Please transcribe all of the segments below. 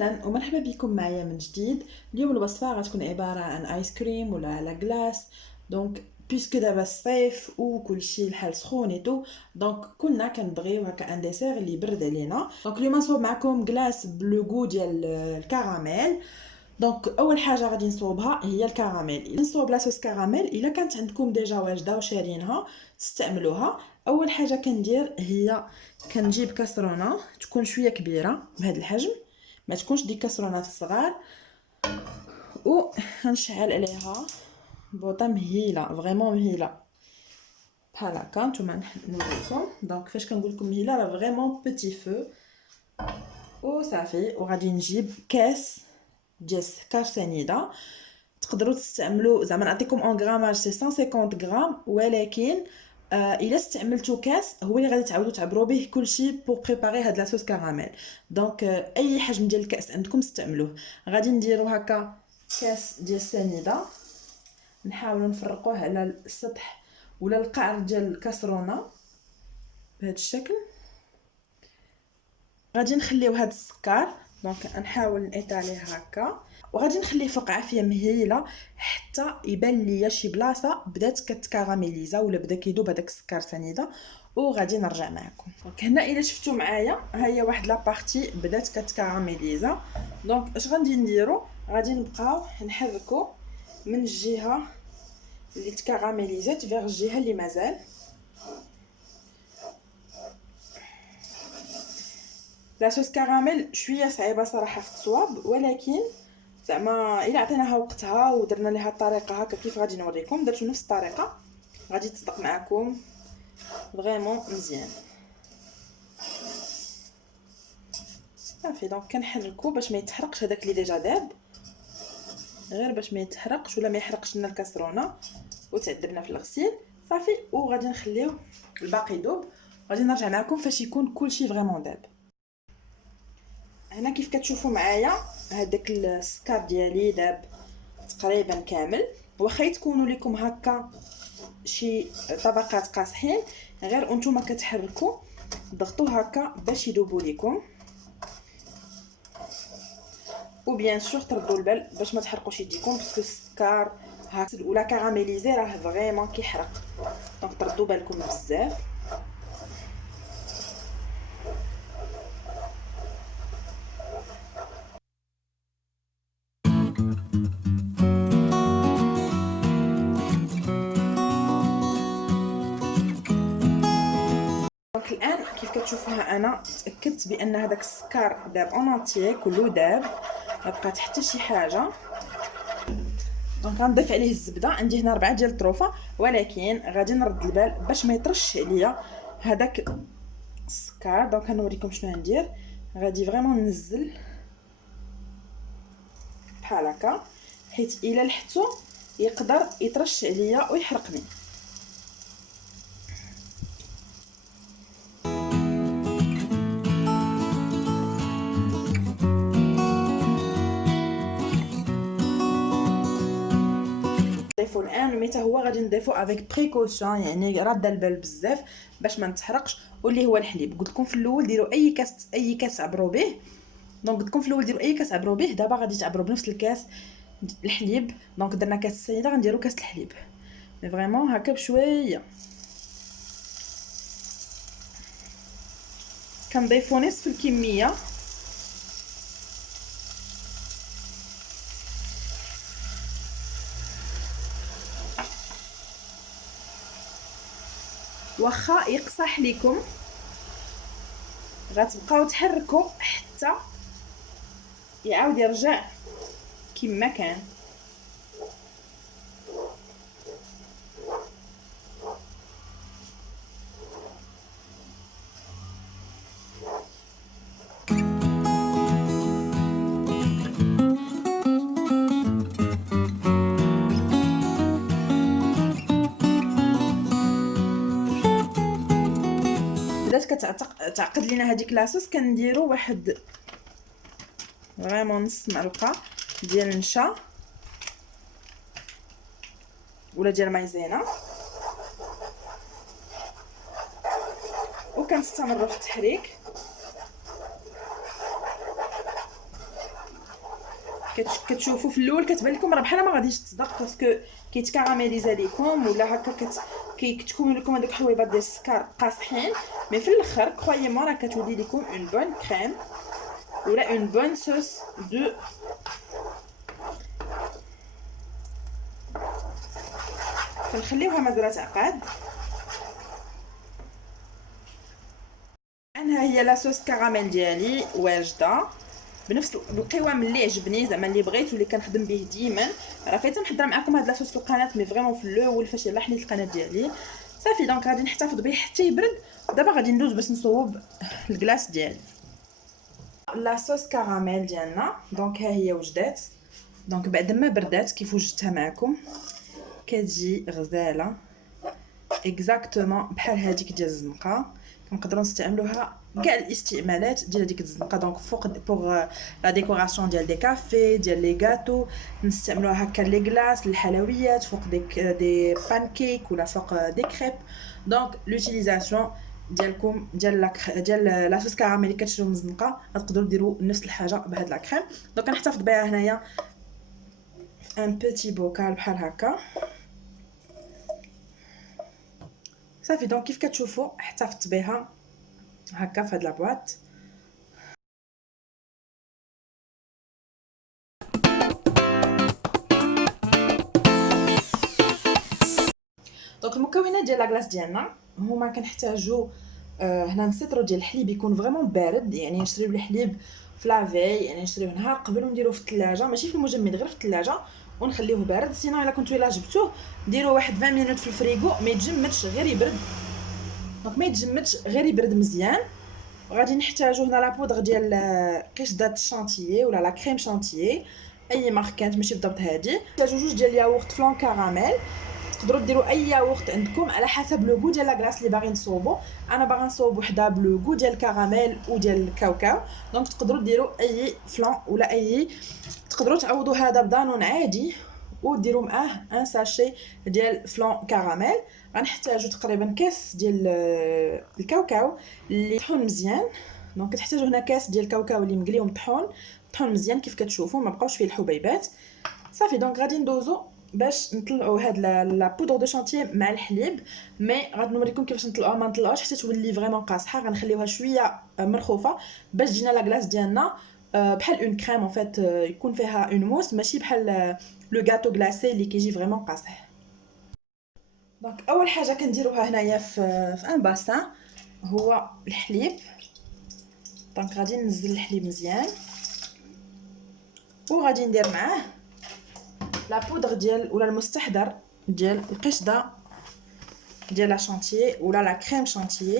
اهلا ومرحبا بكم معايا من جديد. اليوم الوصفه غتكون عباره عن ايس كريم ولا على كلاص. دونك بيسكو دابا الصيف وكلشي الحال سخونيتو، دونك كنا كنبغيو هكا ان ديسير اللي يبرد علينا. دونك اليوم نصوب معكم كلاص بلو غو ديال الكراميل. دونك اول حاجه غادي نصوبها هي الكراميل. نصوب لاصوص كراميل الا كانت عندكم ديجا واجده وشارينها استعملوها. اول حاجه كندير هي كنجيب كاسرونه تكون شويه كبيره بهذا الحجم، ما تكونش ديك كاسرونات الصغار، و غنشعل عليها بوطه مهيله فريمون مهيله بحال هكا. نتوما نوريكم دونك فاش كنقول لكم مهيله راه فريمون بوتي فو وصافي. وغادي نجيب كاس ديال السكر سنيده. تقدروا تستعملوا زعما نعطيكم اون غراماج سي 150 غرام، ولكن الا استعملتوا كاس هو اللي غادي تعاودوا تعبروا به كلشي بور بريباري هاد لاصوص كراميل. دونك اي حجم ديال الكاس عندكم استعملوه. غادي نديروا هكا كاس ديال السنيده، نحاولوا نفرقوه على السطح ولا القعر ديال الكاسرونه بهذا الشكل. غادي نخليو هاد السكر، دونك نحاول نيطاليه هكا، وغادي نخليه فوق عافيه مهيله حتى يبان ليا شي بلاصه بدات كتكاراميليزا ولا بدا كيذوب هذاك السكر سنيده. وغادي نرجع معكم. دونك هنا الا شفتوا معايا ها هي واحد لابارتي بدات كتكاراميليزا. دونك اش غادي نديرو؟ غادي نبقاو نحركو من الجهه اللي تكاراميليزات فيغ الجهه اللي مازال. لاصوص كراميل شويه صعيبه صراحه في التصواب، ولكن زعما الا عطيناها وقتها ودرنا ليها الطريقه هكا كيف غادي نوريكم، درتو نفس الطريقه غادي تصدق معكم فريمون مزيان. صافي دونك كنحركو باش ما يتحرقش هذاك اللي ديجا داب، غير باش ما يتحرقش ولا ما يحرقش لنا الكاسرونه وتعذبنا في الغسيل. صافي وغادي نخليو الباقي يذوب. غادي نرجع معكم فاش يكون كلشي فريمون داب. هنا كيف كتشوفوا معايا هذاك السكر ديالي داب تقريبا كامل. واخا تكونوا لكم هكا شي طبقات قاصحين، غير انتم كتحركوا ضغطوا هكا باش يذوبوا لكم. وبيان سور تردوا البال باش ما تحرقوش يديكم، باسكو السكر هكا ولا كراميليزي راه فريمون كيحرق. دونك تردوا بالكم بزاف. دونك الان كيف كتشوفوها انا تاكدت بان هذاك السكر داب اونطيي كله داب، ما بقات حتى شي حاجه. دونك غنضيف عليه الزبده، عندي هنا 4 ديال الطروفه، ولكن غادي نرد البال باش ما يطرش عليا هذاك السكر. دونك نوريكم شنو غندير. غادي فريمون ننزل بحال هكا، حيت الا لحتو يقدر يطرش عليا ويحرقني. نضيفو الان متى هو غادي نضيفو افيك بريكوسيون، يعني راد البال بزاف باش ما نتحرقش. واللي هو الحليب قلت لكم في الاول ديروا اي كاس عبروا به. دونك قلت لكم في الاول ديروا اي كاس عبروا به، دابا غادي تعبروا بنفس الكاس الحليب. دونك درنا كاس السنيده غنديروا كاس الحليب، مي فريمون هكا بشويه. كنضيفوا نصف الكميه. واخا يقصح لكم غتبقاو تحركوا حتى يعاود يرجع كما كان. بدات كتعقد لينا هذيك لاصوص. كنديروا واحد فريمون نص معلقه ديال النشا ولا ديال مايزينا، وكنستمروا في التحريك. كتشوفوا في الاول كتبان لكم راه بحال ما غاديش تصدق باسكو كيتكاراميليزا ليكم ولا هكا كتكون لكم هذوك الحويبات ديال السكر قاصحين، مي في الاخر كرويمون راه كتولي لكم اون بون كريم ولا اون بون صوص دو. كنخليوها مازال تعقد. انا هي لا صوص كراميل ديالي واجده بنفس القوام اللي عجبني، زعما اللي بغيت واللي كنخدم به ديما. راه فايته محضره معكم هاد لاصوص في القناه، مي فريمون في الاول فاش يلاه حنيت القناه ديالي صافي. دونك غادي نحتفظ به حتى يبرد. دابا غادي ندوز باش نصوب الكلاص ديالي. لاصوص كراميل ديالنا دونك ها هي وجدات. دونك بعد ما بردات كيف وجدتها معكم كتجي غزاله اكزاكتومون بحال هذيك ديال الزنقه. كنقدروا نستعملوها كاع الاستعمالات ديال هذيك الزنقه. دونك فوق بوغ لا ديكوراسيون ديال دي كافي ديال لي غاتو، نستعملوها هكا لي كلاص الحلويات فوق دي بانكيك ولا فوق دي كريب. دونك لوتيليزاسيون ديالكم ديال لا صوص كراميل اللي كتشريو من الزنقه تقدروا ديروا نفس الحاجه بهاد لا كريم. دونك كنحتفظ بها هنايا ان بيتي بوكال بحال هكا صافي. دونك كيف كتشوفوا احتفظت بها هكا في هاد لابواط. دونك المكونات ديال لاكلاص ديالنا هما كنحتاجوا هنا نسيطرو ديال الحليب يكون فريمون بارد، يعني نشريو الحليب في لافي، يعني نشريوه نهار قبل ونديروه في الثلاجه، ماشي في المجمد غير في الثلاجه ونخليوه بارد. سينو الا كنتو الا جبتوه ديروه واحد 20 مينوت في الفريغو، ما يتجمدش غير يبرد. دونك ما يتجمدش غير يبرد مزيان. غادي نحتاجو هنا لا بودغ ديال قشده الشانتيي ولا لا كريم شانتيي اي مارك كانت، ماشي بالضبط هادي. نحتاجو جوج ديال الياغورت فلان كراميل، تقدروا ديروا اي ياغورت عندكم على حسب لو غو ديال لاكلاص اللي باغي نصوبو. انا باغا نصوب وحده بلو غو ديال الكراميل وديال الكاوكاو، دونك تقدروا ديروا اي فلان ولا اي. تقدروا تعوضوا هذا بدانون عادي وديروا معاه ان ساشي ديال فلان كراميل. غنحتاجوا تقريبا كاس ديال الكاوكاو اللي طحون مزيان. دونك تحتاجوا هنا كاس ديال الكاوكاو اللي مقلي ومطحون مزيان كيف كتشوفوا، ما بقاوش فيه الحبيبات صافي. دونك غادي ندوزو باش نطلعوا هاد لا بودر دو شانتيي مع الحليب، مي غادي نوريكم كيفاش نطلعوها. ما نطلعوش حتى تولي فريمون قاصحه، غنخليوها شويه مرخوفه باش تجينا لا كلاص ديالنا بحال اون كريم ان فيت، يكون فيها اون موس ماشي بحال لو غاتو غلاسي اللي كيجي فريمون قاصح. دونك اول حاجه كنديروها هنايا في ان باسان هو الحليب. دونك غادي ننزل الحليب مزيان وغادي ندير معاه لا بودر ديال ولا المستحضر ديال القشده ديال لا شانتيي ولا لا كريم شانتيي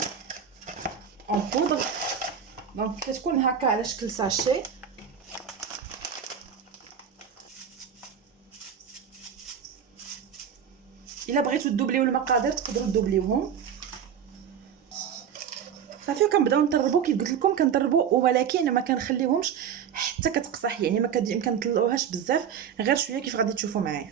اون بودر. دونك كتكون هكا على شكل ساشي. الا بغيتو تدوبليو المقادير تقدروا تدوبليوهم صافي. وكنبداو نطربوا كيف قلت لكم كنطربوا، ولكن ما كنخليوهمش حتى كتقصح، يعني ما كنطلعوهاش بزاف، غير شويه كيف غادي تشوفوا معايا.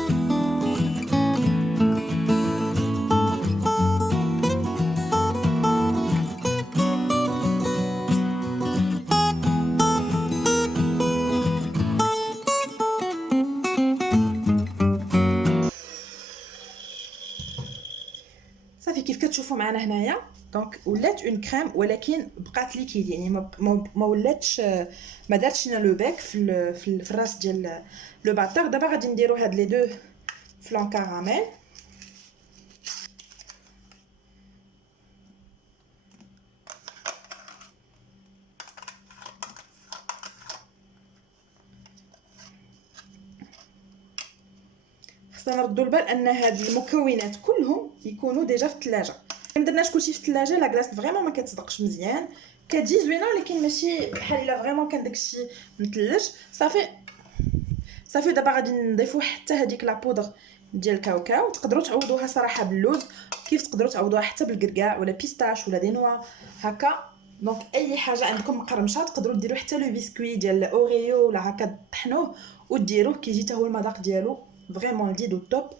صافي كيف كتشوفوا معنا هنايا دونك ولات اون كريم، ولكن بقات ليكيد، يعني ما ولاتش ما دارتش لنا لو باك في الراس ديال لو باتور. دابا غادي نديرو هاد لي دو فلان كراميل. خصنا نردوا البال ان هاد المكونات كلهم يكونوا ديجا في الثلاجه. ما درناش كلشي في الثلاجه، لا كلاص فريمون ما كتصدقش مزيان، كتجي زوينه ولكن ماشي بحال الا فريمون كان داكشي مثلج. صافي دابا غادي نضيفوا حتى هذيك لا بودر ديال الكاوكاو. تقدروا تعوضوها صراحه باللوز، كيف تقدروا تعوضوها حتى بالكركاع ولا بيستاش ولا دي نوا هكا. دونك اي حاجه عندكم مقرمشه تقدروا ديروا حتى لو بسكوي ديال اوريو ولا هكا طحنوه وديروه، كيجي حتى هو المذاق ديالو فريمون لذيذ وطوب.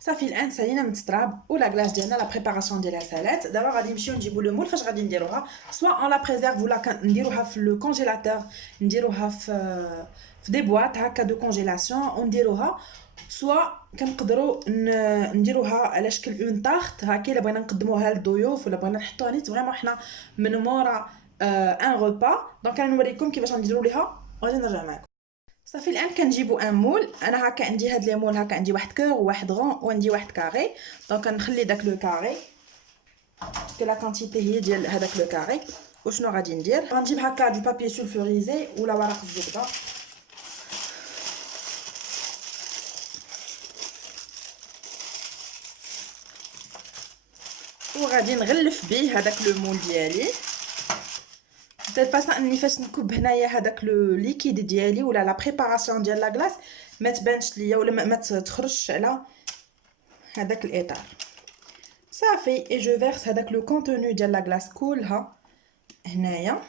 صافي الان سالينا من التراب ولا كلاص ديالنا لا بريباراسيون ديالها سالات. دابا غادي نمشيو نجيبو لو مول. فاش غادي نديروها سوا اون لا بريزيرف ولا نديروها في لو كونجيلاتور، نديروها في دي بواط هكا دو كونجيلاسيون ونديروها، سوا كنقدروا نديروها على شكل اون طارت هكا الا بغينا نقدموها للضيوف ولا بغينا نحطوها نيت فريمون حنا من مورا ان غوبا. دونك انا نوريكم كيفاش غنديروا ليها وغادي نرجع معكم. صافي الان كنجيبو ان مول. انا هكا عندي هاد لي مول هكا، عندي واحد كور وواحد غون وعندي واحد كاري. دونك كنخلي داك لو كاري كو لا كونتيتي هي ديال هذاك لو كاري. وشنو غادي ندير؟ غنجيب هكا دو بابي سولفوريزي ولا ورق الزبده وغادي نغلف به هذاك لو مول ديالي ديال فاصون اني فاش نكب هنايا هذاك لو ليكيد ديالي ولا لا بريباراسيون ديال لا كلاص ما تبانش ليا ولا ما تخرجش على هذاك الاطار. صافي اي جو فيرس هذاك لو كونتوني ديال لا كلاص كلها هنايا.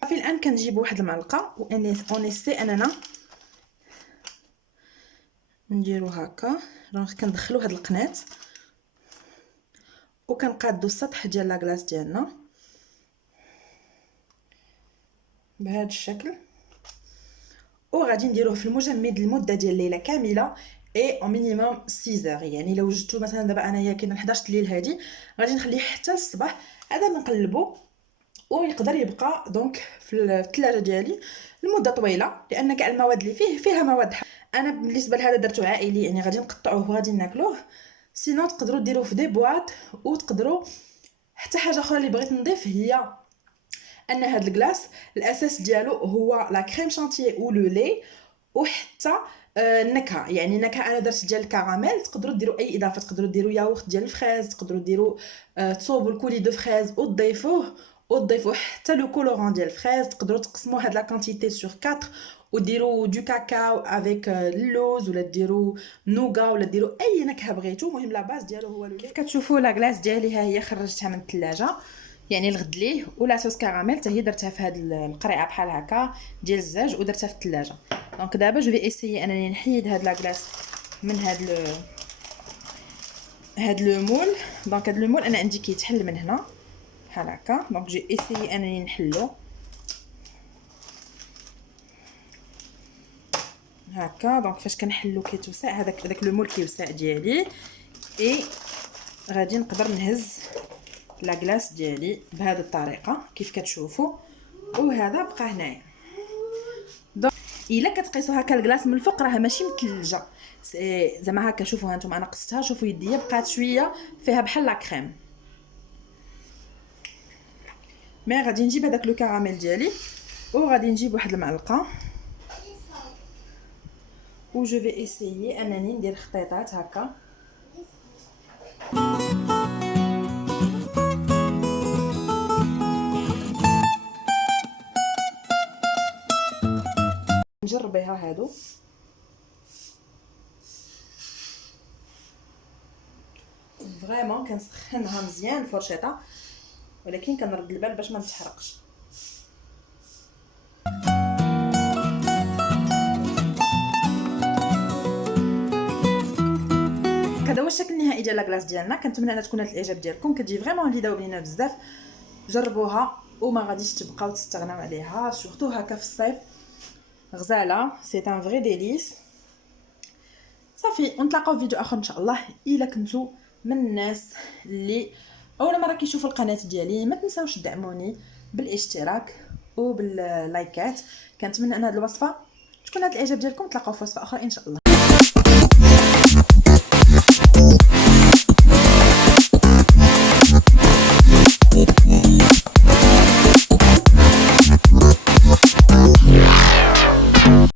صافي الان كنجيب واحد المعلقه اونيسي اننا نديرو هكا، دونك كندخلو هاد القناه وكنقادو السطح ديال لا كلاص ديالنا بهذا الشكل، وغادي نديروه في المجمد لمده ديال الليله كامله اي او مينيموم 6 يعني لو وجدتو مثلا دابا انايا كاين 11 الليل هادي غادي نخليه حتى الصباح. هذا نقلبو ويقدر يبقى دونك في الثلاجه ديالي لمده طويله لان كاع المواد اللي فيها مواد انا بالنسبه لهذا درتو عائلي يعني غادي نقطعوه وغادي ناكلوه. سينو تقدروا ديروه في دي بواط وتقدروا حتى حاجه اخرى اللي بغيت نضيف هي ان هاد الكلاص الاساس ديالو هو لا كريم شانتيي او لو لي وحتى النكهه. يعني نكهه انا درت ديال الكراميل، تقدروا ديروا اي اضافه، تقدروا ديروا ياغورت ديال الفريز، تقدروا ديروا تصوبوا الكولي دو فريز وتضيفوه حتى لو كولورون ديال الفريز. تقدروا تقسموا هاد لا كونتيتي سور 4 وديروا دو كاكاو افيك اللوز ولا ديروا نوغا ولا ديروا اي نكهه بغيتو. المهم لا باز ديالو هو كيف كتشوفوا لا كلاص ديالي ها هي خرجتها من الثلاجه يعني الغد ليه، ولا صوص كراميل حتى هي درتها في هاد القريعه بحال هكا ديال الزاج ودرتها في الثلاجه. دونك دابا جو في اسيي انني نحيد هاد لا كلاص من هاد لو مول. دونك هاد لو مول انا عندي كيتحل من هنا بحال هكا. دونك جو اسيي انني نحلو هكا. دونك فاش كنحلو كيتوسع هذاك لو مول كيوسع ديالي اي غادي نقدر نهز لا كلاص ديالي بهذه الطريقه كيف كتشوفوا. وهذا بقى هنايا. دونك الا كتقيسوا هكا الكلاص من الفوق راه ماشي مثلجه زعما هكا. شوفوا هانتوما انا قصتها، شوفوا يديا بقات شويه فيها بحال لا كريم. مي غادي نجيب هذاك لو كراميل ديالي وغادي نجيب واحد المعلقه و جو في اسيي انني ندير خطيطات هكا. نجرب بها هادو فريمون كنسخنها مزيان الفرشيطه، ولكن كنرد البال باش ما تحرقش. هذا هو الشكل النهائي ديال لا كلاص ديالنا. كنتمنى انها تكون نالت الاعجاب ديالكم. كتجي فريمون لذيذه وبنينه بزاف. جربوها وما غاديش تبقاو تستغناو عليها، سورتو هكا في الصيف غزاله. سي ان فري ديليس. صافي ونتلاقاو في فيديو اخر ان شاء الله. الا كنتو من الناس اللي اول مره كيشوفوا القناه ديالي ما تنساوش تدعموني بالاشتراك وباللايكات. كنتمنى ان هذه الوصفه تكون نالت الاعجاب ديالكم. نتلاقاو في وصفه اخرى ان شاء الله.